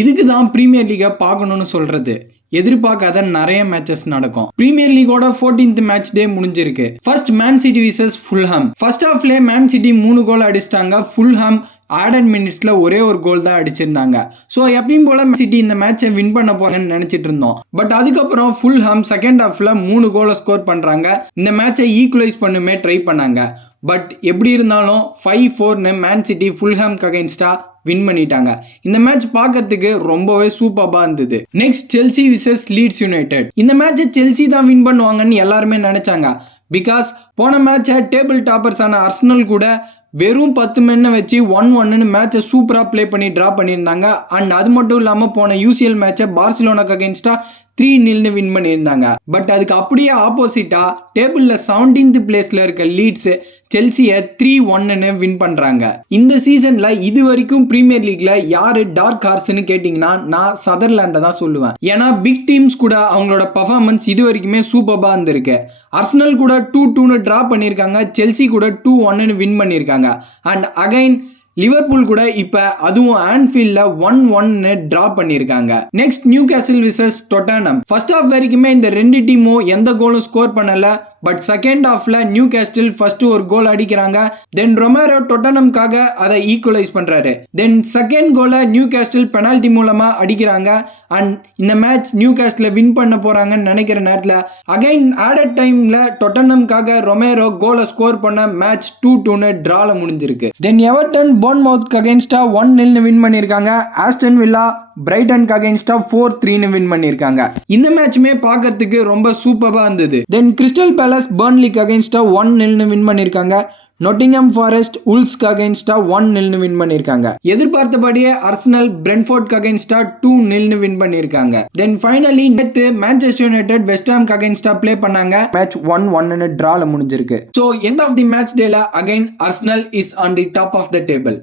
இதுக்கு தான் பிரீமியர் லீகை பார்க்கணும்னு சொல்றது. எதிர்பார்க்காத நிறைய மேட்சஸ் நடக்கும். பிரீமியர் லீகோட 14th மேட்ச் டே முடிஞ்சிருக்கு. First Man City versus Fulham. First ஹாஃப்ல மேன் சிட்டி 3 கோல் அடிச்சிட்டாங்க. ஃபுல்ஹாம் ஆடட் மினிட்ஸ்ல ஒரே ஒரு கோல் தான் அடிச்சிருந்தாங்க. ஸோ எப்பயும் போல சிட்டி இந்த மேட்சை வின் பண்ண போறேன்னு நினைச்சிட்டு இருந்தோம். பட் அதுக்கப்புறம் ஃபுல்ஹாம் செகண்ட் ஹாஃப்ல 3 கோலை ஸ்கோர் பண்றாங்க. இந்த மேட்சை ஈக்குவலைஸ் பண்ணுமே ட்ரை பண்ணாங்க. பட் எப்படி இருந்தாலும் 5-4 மேன் சிட்டி ஃபுல்ஹாம்க்கு அகைன்ஸ்டா வின் பண்ணிட்டாங்க. இந்த மேட்ச் பார்க்கறதுக்கு ரொம்பவே சூப்பரா இருந்தது. Next Chelsea versus Leeds United. இந்த மேட்சை செல்சி தான் வின் பண்ணுவாங்கன்னு எல்லாருமே நினைச்சாங்க. பிகாஸ் போன மேட்சை டேபிள் டாப்பர்ஸான அர்சனல் கூட வெறும் 10 மென்னை வச்சு 1-1 மேட்சை சூப்பரா பிளே பண்ணி டிரா பண்ணியிருந்தாங்க. அண்ட் அது மட்டும் இல்லாம போன யூசிஎல் மேட்சை பார்சிலோனாக்கு அகைன்ஸ்டா 3-0 வின் பண்ணியிருந்தாங்க. பட் அதுக்கு அப்படியே ஆப்போசிட்டா டேபிள்ல 17th பிளேஸ்ல இருக்க லீட்ஸ் செல்சியை 3-1 வின் பண்றாங்க. இந்த சீசன்ல இது வரைக்கும் பிரீமியர் லீக்ல யாரு டார்க் ஹார்ஸ்னு கேட்டீங்கன்னா நான் சதர்லாண்டை தான் சொல்லுவேன். ஏன்னா பிக் டீம்ஸ் கூட அவங்களோட பர்ஃபார்மன்ஸ் இது வரைக்குமே சூப்பரா இருந்திருக்கு. அர்சனல் கூட 2-2 டிரா பண்ணியிருக்காங்க. செல்சி கூட 2-1 வின் பண்ணியிருக்காங்க. அண்ட் அகைன் லிவர்பூல் கூட இப்ப அதுவும் ஆன்ஃபீல்ட்ல 1-1 டிரா பண்ணிருக்காங்க. Next Newcastle versus Tottenham. First half வரைக்குமே இந்த ரெண்டு டீமும் எந்த கோலும் ஸ்கோர் பண்ணல. பட் செகண்ட் ஹாஃப்ல நியூ கேஸ்டில் ஃபர்ஸ்ட் ஒரு கோல் அடிக்கிறாங்க. தென் ரொமேரோ டொட்டனம்காக அதை ஈக்குவலைஸ் பண்றாரு. தென் செகண்ட் கோலை நியூ கேஸ்டில் பெனால்டி மூலமா அடிக்கிறாங்க. அண்ட் இந்த மேட்ச் நியூ கேஸ்டில் வின் பண்ண போறாங்கன்னு நினைக்கிற நேரத்தில் அகைன் ஆடட் டைம்ல டொட்டனம்காக ரொமேரோ கோலை ஸ்கோர் பண்ண மேட்ச் 2-2 டிரால முடிஞ்சிருக்கு. தென் எவர்டன் போர்ன்மவுத்க்கு அகைன்ஸ்டா 1-0 வின் பண்ணிருக்காங்க. ஆஸ்டன் வில்லா பிரைட்டனுக்கு அகைன்ஸ்டா 4-3 வின் பண்ணிருக்காங்க. இந்த மேட்சுமே பார்க்கறதுக்கு ரொம்ப சூப்பரா இருந்தது. தென் கிறிஸ்டல் பேலஸ் பர்ன்லிக்கு அகைன்ஸ்டா 1-0 வின் பண்ணிருக்காங்க. நொட்டிங்ஹாம் ஃபாரஸ்ட் உல்ஸ்க்கு அகைன்ஸ்டா 1-0 வின் பண்ணிருக்காங்க. எதிர்பார்த்தபடியே அர்சனல் பிரென்ட்ஃபோர்ட்க்கு அகைன்ஸ்டா 2-0 வின் பண்ணிருக்காங்க. தென் ஃபைனலி நேத்து மான்செஸ்டர் யுனைடெட் வெஸ்ட் ஹாம்க்கு அகைன்ஸ்டா ப்ளே பண்ணாங்க. மேட்ச் 1-1 டிரால முடிஞ்சிருக்கு. So end of the match டேல again Arsenal is on the top of the table.